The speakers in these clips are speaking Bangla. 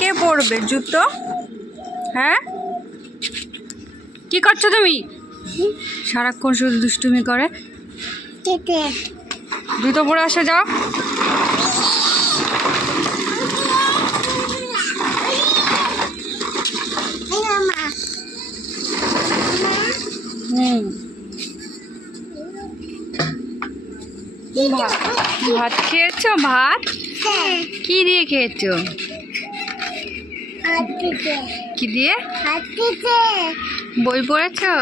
কে পরবে জুতো? হ্যাঁ, কি করছো তুমি? সারাক্ষণ শুধু দুষ্টুমি করে। জুতো পরে আসো, যাও। ভাত খেয়েছো? ভাত কি দিয়ে খেয়েছো? কি দিয়ে? বই পড়েছো?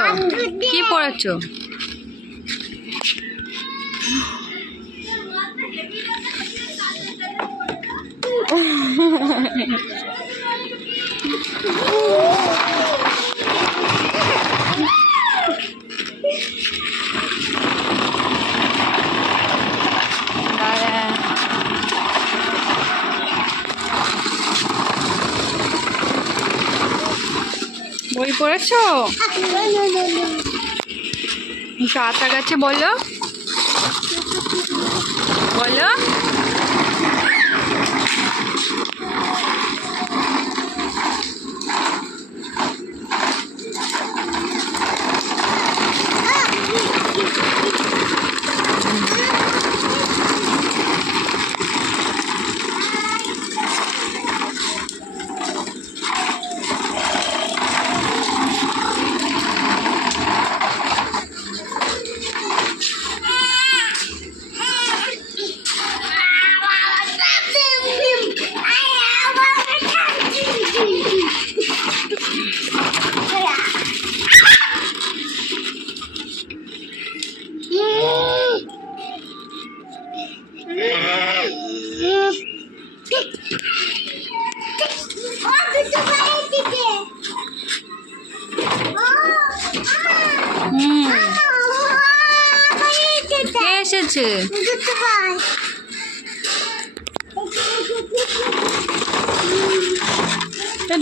কি পড়েছো? বই পড়েছো? কাটা গেছে বলো, বলো। কে এসেছে?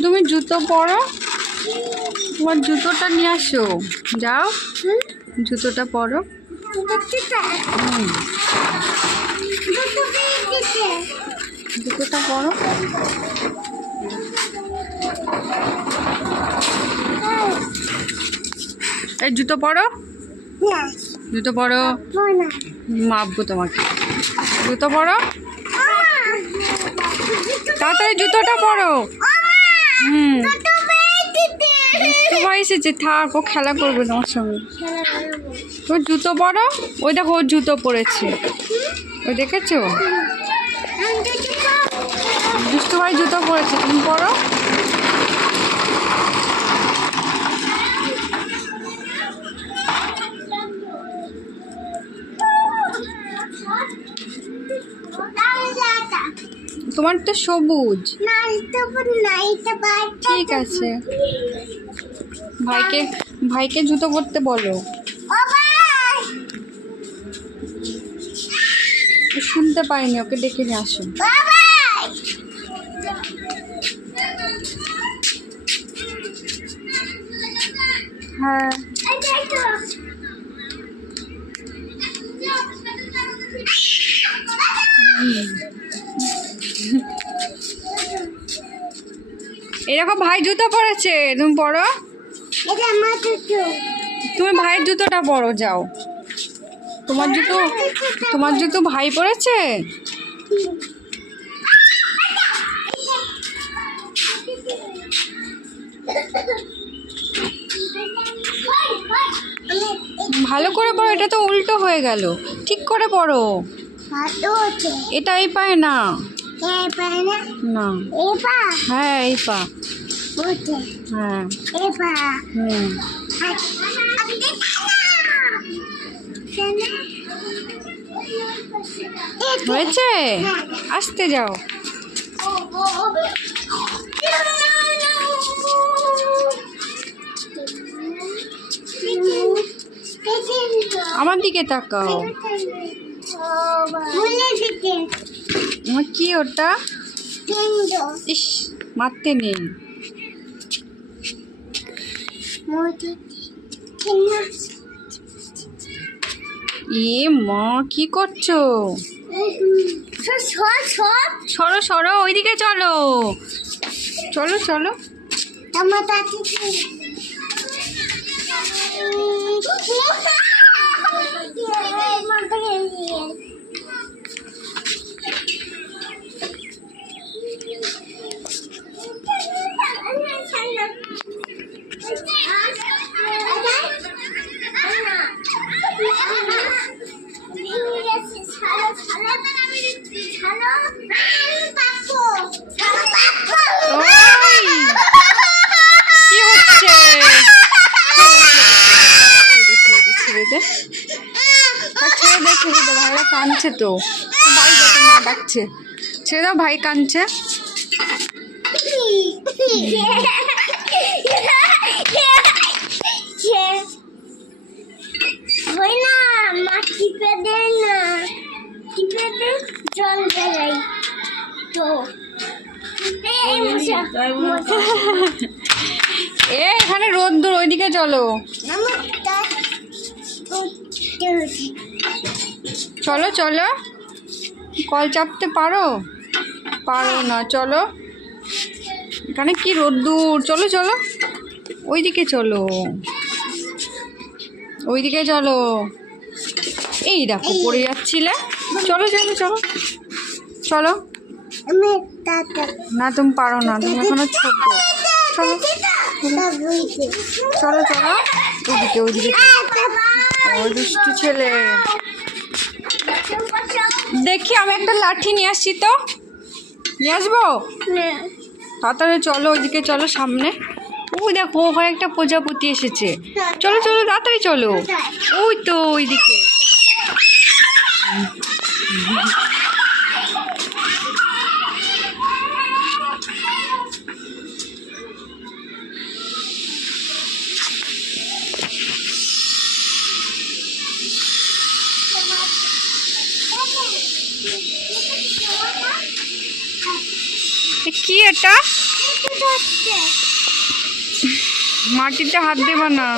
তুমি জুতো পরো, তোমার জুতোটা নিয়ে আসো, যাও। জুতোটা পরো। জুতোটা পরো। এই জুতো পরো, জুতো পরো। মাপবো তোমাকে। জুতো পরো, তাড়াতাড়ি জুতোটা পরো। ভাই এসেছে, থাক, ও খেলা করবে তোমার সঙ্গে। তোর জুতো পরো। ওই দেখো, ওর জুতো পরেছে, ওই দেখেছো? দুষ্টু ভাই জুতো পরেছে, তুমি পরো। তোমার তো সবুজ। ঠিক আছে, ভাইকে জুতো পরতে বলো। শুনতে পাইনি, ওকে ডেকে নিয়ে আসো। হ্যাঁ, এরকম ভাই জুতো পরেছে, তুমি পরো। তুমি ভাইয়ের জুতোটা পরো, যাও। তোমার জুতো ভাই পরেছে। ভালো করে পরো, এটা তো উল্টো হয়ে গেল, ঠিক করে পরো। এটা এই পায় না, না। হ্যাঁ, এই পা। হ্যাঁ, হয়েছে। আসতে যাও। আমার দিকে তাকাও। আমার কি ওটা? ইস, মারতে নেই। এ মা, কি করছো? সরো সরো, ওইদিকে চলো। চলো চলো। কি হচ্ছে? ছেড়ে দে ভাইরা কাঁদছে তো। ভাই যত মা ডাকছে, ছেড়ে দাও, ভাই কাঁদছে। এখানে রোদ্দুর, ওইদিকে চলো। চলো চলো, কল চাপতে পারো না? চলো, এখানে কি রোদ্দুর। চলো চলো, ওইদিকে চলো, ওইদিকে চলো। এই দেখো পড়ে যাচ্ছিলে। চলো চলো চলো চলো। না তুমি পারো না, তুমি এখনো ছোট। চলো চলো চলো, ওইদিকে ওইদিকে। ওই দুষ্টু ছেলে। দেখি আমি একটা লাঠি নিয়ে আসছি, তো নিয়ে আসবো। তাড়াতাড়ি চলো, ওইদিকে চলো, সামনে। ওই দেখো ওখানে একটা প্রজাপতি এসেছে। চলো চলো তাড়াতাড়ি চলো। ওই তো ওইদিকে। কি এটা? মাটিতে হাত দেবা না।